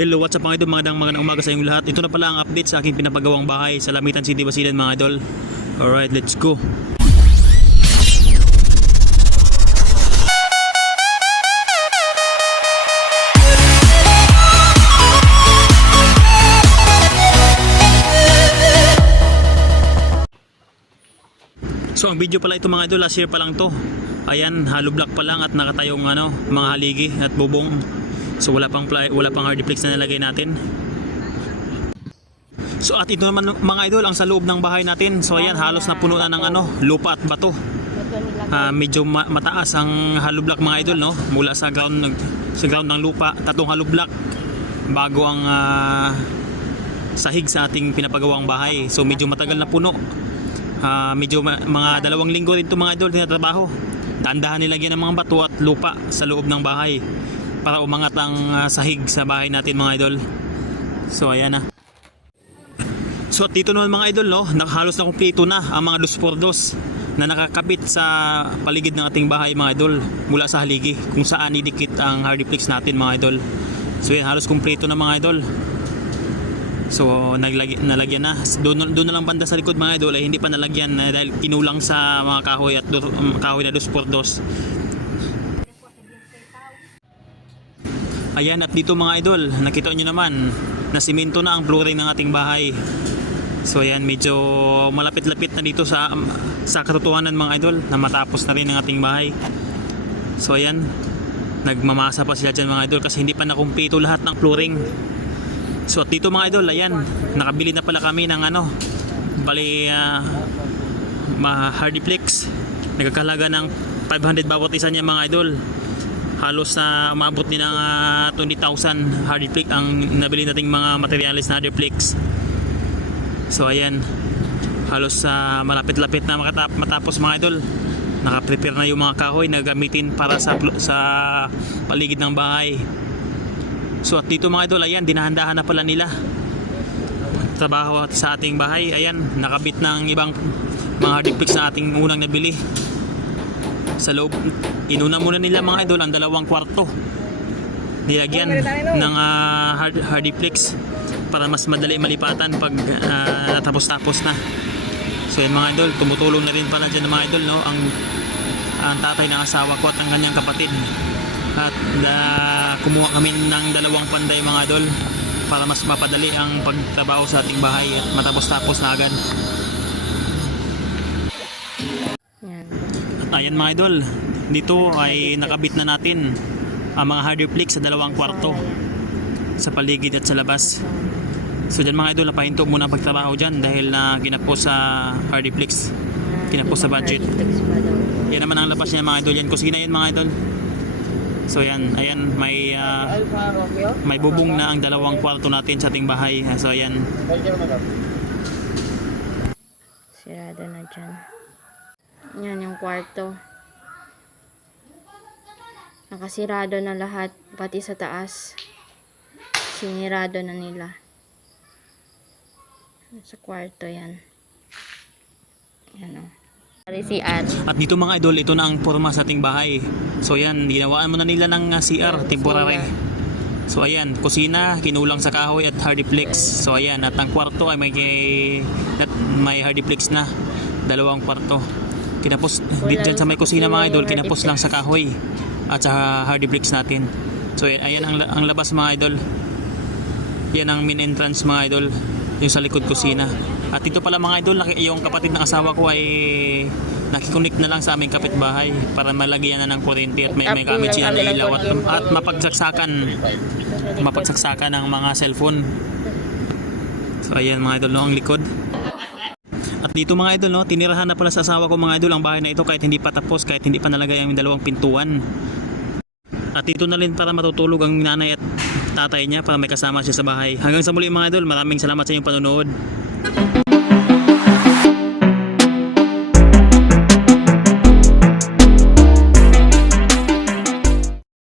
Hello, what's up mga idol? Magandang umaga sa inyong lahat. Ito na pala ang update sa aking pinapagawang bahay sa Lamitan City, Basilan mga idol. Alright, let's go. So ang video pala ito mga idol, last year pa lang to. Ayan, hollow block pa lang at nakatayong mga haligi at bubong. So wala pang hardiplex na nalagay natin. So at ito naman mga idol ang sa loob ng bahay natin. So ayan, halos na puno na ng lupa at bato. Medyo mataas ang hollow block mga idol, no? Mula sa ground ng lupa, tatlong hollow block bago ang sahig sa ating pinapagawang bahay. So medyo matagal na puno. Medyo mga 2 linggo rin ito mga idol tinatrabaho. Dahan-dahan nilagyan ng mga bato at lupa sa loob ng bahay para umangat ang sahig sa bahay natin mga idol. So ayan na. So at dito naman mga idol, no, halos na kumpleto na ang mga 2x2 na nakakabit sa paligid ng ating bahay mga idol mula sa haligi kung saan idikit ang hardiplex natin mga idol. So yan, halos kumpleto na mga idol. So nalagyan na. Doon na lang banda sa likod mga idol ay hindi pa nalagyan dahil kinulang sa mga kahoy at kahoy na 2x2. Ayan, at dito mga idol, nakita nyo naman na simento na ang flooring ng ating bahay. So ayan, medyo malapit-lapit na dito sa katotohanan mga idol na matapos na rin ang ating bahay. So ayan, nagmamasa pa sila dyan mga idol kasi hindi pa nakumpleto lahat ng flooring. So at dito mga idol, ayan, nakabili na pala kami ng hardiplex. Nagkakalaga ng 500 bawat isa niya mga idol. Halos na umabot din ng 20,000 hardiplex ang nabili nating mga materials na hardiplex. So ayan, halos malapit-lapit na matapos mga idol. Naka-prepare na yung mga kahoy na gamitin para sa paligid ng bahay. So at dito mga idol, ayan, dinahandahan na pala nila trabaho sa ating bahay. Ayan, nakabit ng ibang mga hardiplex na ating unang nabili. Sa loob, inuna muna nila mga idol ang 2 kwarto. Nilagyan ng hardiplex para mas madali malipatan pag natapos-tapos na. So yan mga idol, tumutulong na rin pala dyan mga idol, no? Ang tatay ng asawa ko at ang kanyang kapatid. At kumuha kami ng 2 panday mga idol para mas mapadali ang pagtrabaho sa ating bahay at matapos-tapos na agad. At ayan mga idol, dito ay nakabit na natin ang mga hardiplex sa 2 kwarto sa paligid at sa labas. So dyan mga idol, napahinto muna ang pagtrabaho dyan dahil kinapos sa hardiplex, kinapos sa budget. Yan naman ang labas niya mga idol, yan kusina yan mga idol. So yan, ayan, may bubong na ang 2 kwarto natin sa ating bahay. So ayan, sirado na dyan. Yan yung kwarto. Nakasirado na lahat, pati sa taas. Sinirado na nila. Sa kwarto yan. Yan o. CR. At dito mga idol, ito na ang forma sa ating bahay. So yan, ginawaan muna nila ng CR, temporary. So ayan, kusina, kinulang sa kahoy at hardiplex. So ayan, at ang kwarto ay may hardiplex na 2 kwarto. Kinapos dito sa may kusina mga idol, kinapos lang sa kahoy at sa hardiplex natin. So ayan ang labas mga idol. Yan ang main entrance mga idol, yung sa likod kusina. At dito pala mga idol, yung kapatid ng asawa ko ay nakikonik na lang sa aming kapitbahay para malagyan na ng kuryente at may gamit siya na ilaw at mapagsaksakan ng mga cellphone. So ayan mga idol, no, ang likod. At dito mga idol, no, tinirahan na pala sa asawa ko mga idol ang bahay na ito kahit hindi pa tapos, kahit hindi pa nalagay ang 2 pintuan. At dito na rin para matutulog ang nanay at tatay niya para may kasama siya sa bahay. Hanggang sa muli mga idol, maraming salamat sa inyong panonood.